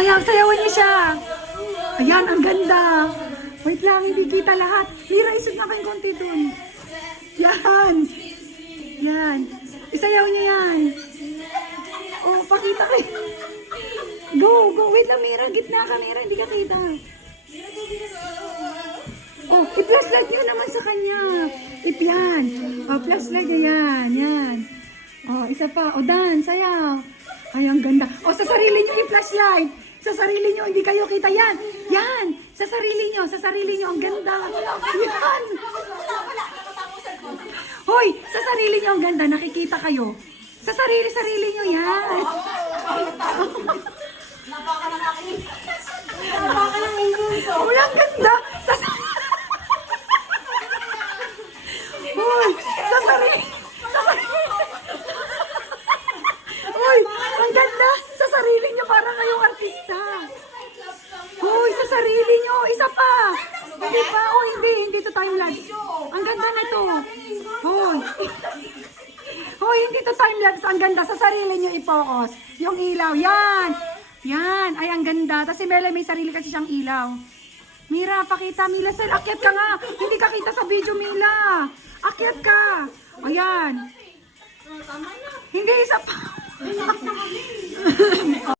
Ayan, sayawan niyo siya. Ayan, ang ganda. Wait lang, hindi kita lahat. Mira, isod na kayong konti dun. Yan. Yan. Isayaw niyo yan. Oh, pakita kayo. Go, go. Wait lang, Mira. Gitna ka, Mira. Hindi ka kita. Oh, i-flashlight niyo naman sa kanya. Yan. Oh, flashlight niya yan. Yan. Oh, isa pa. Oh, Dan, sayaw. Ay, ang ganda. Oh, sa sarili niyo i-flashlight. Sa sarili niyo, hindi kayo kita. Yan. Yan. Sa sarili niyo. Sa sarili niyo. Ang ganda. Yan. Hoy, sa sarili niyo ang ganda. Nakikita kayo. Sa sarili niyo. Yan. Walang ganda. Hoy, sa sarili. Hoy, ang ganda. Sa sarili niyo parang kayong artista. Hoy, sa sarili niyo. Isa pa. Hindi pa. Oh, hindi to time-lapse. Ang ganda nito. Hoy. Hoy, hindi to time-lapse. Ang ganda. Sa sarili niyo i-focus. Yung ilaw. Yan. Yan. Ay, ang ganda. Tapos si Mela may sarili kasi siyang ilaw. Mira, pakita. Mila, sir. Akyat ka nga. Hindi ka kita sa video, Mila. Akyat ka. Ayan. Hindi, isa pa.